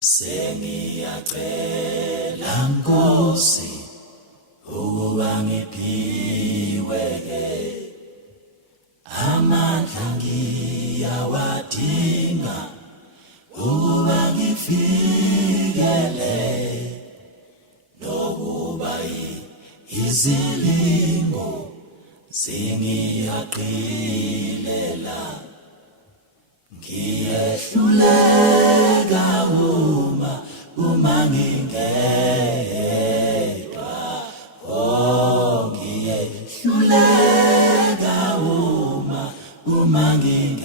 Sengiyacela Nkosi ukuba ngiphiwe amandla ngiyawadinga ukuba ngifikele nokuba izilingo zingiyaqilela ngiyehluleka uma ngingedwa ngiyehluleka uma ngingedwa.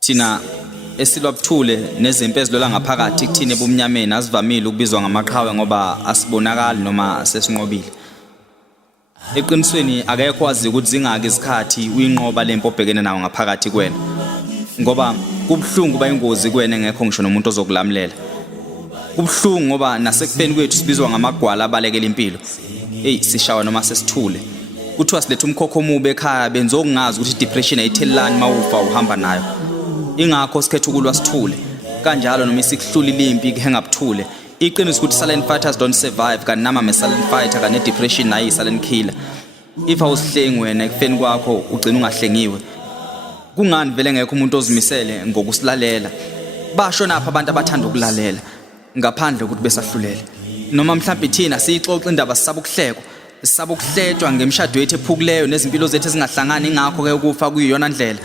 Thina esilwabuthule nezimpi ezilola ngaphakathi kuthini ebumnyameni asivamile ukubizwa ngamaqhawe ngoba asibonakali noma sesinqobile. Eqinisweni akekho wazi ukuthi zingaki izikhathi uyinqoba lempo obhekene nawo ngaphakathi kwena. Ngoba kubhlungu bayingozi kwena engekho ngisho nomuntu ozokulamulela. Kubhlungu ngoba nasekufeni kwethu sibizwa ngamagwala abalekela impilo. Sishawa noma sesithule. Kuthiwa silethe umkhokho omubi ekhaya benza okungazi ukuthi depression ayithelelani mawufa uhamba nayo. Ingakho sikhetha ukulwa sithule. Kanjalo noma isikuhlula ilimpi kuhenga buthule. Iqiniso ukuthi silent fighters don't survive kanti nama silent fighter kane depression nayi silent killer. If awusihlengi wena ekufeni kwakho ugcina ungahlengiwe. Kungani vele ngekho umuntu ozimisele ngokusilalela. Bashona apha abantu abathanda ukulalela ngaphandle ukuthi besahlulele. Noma mhlawumbe thina siyixoxa indaba sisaba ukuhlekwa, sisaba ukuhletshwa ngemshado yethu ephukileyo nezimpilo zethu ezingahlangani ingakho ke ukufa kuyiyona ndlela.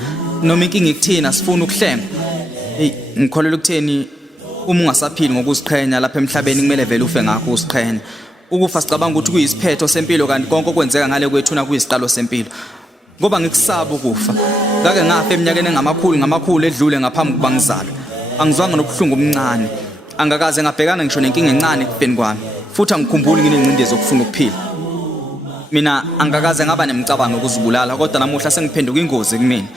Noma inkingi kuthina sifuna ukuhlenga. Ngikholelwa ukutheni uma ungasaphili ngokuziqhenya lapha emhlabeni kumele vele ufe ngakho uziqhenya. Ukufa sicabanga ukuthi kuyisiphetho sempilo kanti konke okwenzeka ngale kwethuna kuyisiqalo sempilo. Ngoba ngikusaba ukufa. Ngake ngafa eminyakeni ngamakhulu edlule ngaphambi kuba ngizalwe. Angizwanga nobuhlungu omncane. Angakaze ngabhekana ngisho nenkinga encane ekufeni kwami. Futhi angikhumbuli nginencindezi okufuna ukuphila. Mina angakaze ngaba nemicabango ukuzibulala kodwa namuhla sengiphenduka ingozi kumina.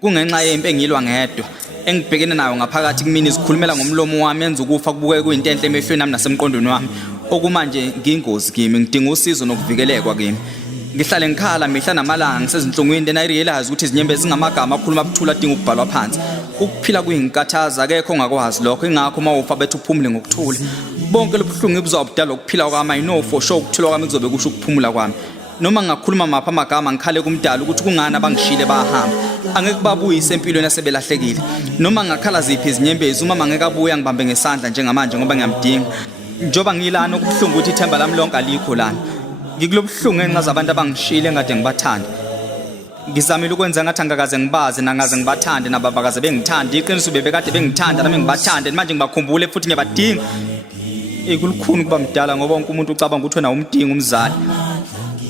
Kungenxa yempi engilwa ngedwa engibhekene nayo ngaphakathi kumina izikhulumela ngomlomo wami yenza ukufa kubuke kuyinto enhle emehlweni nami nasemqondweni wami. Okumanje ngiyingozi kimi ngidinga usizo nokuvikelekwa kimi. Ngihlale ngikhala mihla namalanga ngisezinhlungwini then I realize ukuthi izinyembezi zingamagama akhuluma abuthula adinga ukubhalwa phansi. Ukuphila kuyingikathaza akekho ongakwazi lokho ingakho mawufa bethu uphumule ngokuthula. Bonke lobuhlungu ibuzawubudala ukuphila kwami I know for sure ukuthula kwami kuzobe kusho ukuphumula kwami. Noma ngakhuluma mapha amagama ngikhale kumdala ukuthi kungani abangishile bahamba angeke babuyise empilweni yasebelahlekile. Noma ngakhala ziphi izinyembezi uma ngeke abuya ngibambe ngesandla njengamanje ngoba ngiyamdinga. Njoba ngilana ukubuhlungu ukuthi ithemba lami lonke alikho lana. Ngikulobuhlungu ngenxa zabantu abangishile engade ngibathanda. Ngizamile ukwenza ngathi angakaze ngibaze nangaze ngibathande nababakaze bengithanda. Iqiniso bebekade bengithanda nami ngibathande manje ngibakhumbule futhi ngiyabadinga. Kulukhuni kuba mdala ngoba wonke umuntu ucabanga ukuthi wena umdinga umzali.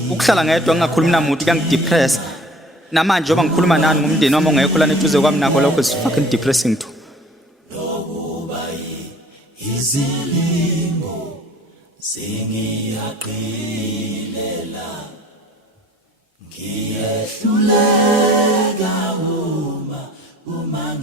Ukuhlala ngedwa ngingakhulumi namuntu kuyangidepress. Namanje njoba ngikhuluma nani ngomndeni wami ongekho lana eduze kwami nakho lokho is fucking depressing too. Nokuba izilingo zingiyaqilela ngiyehluleka uma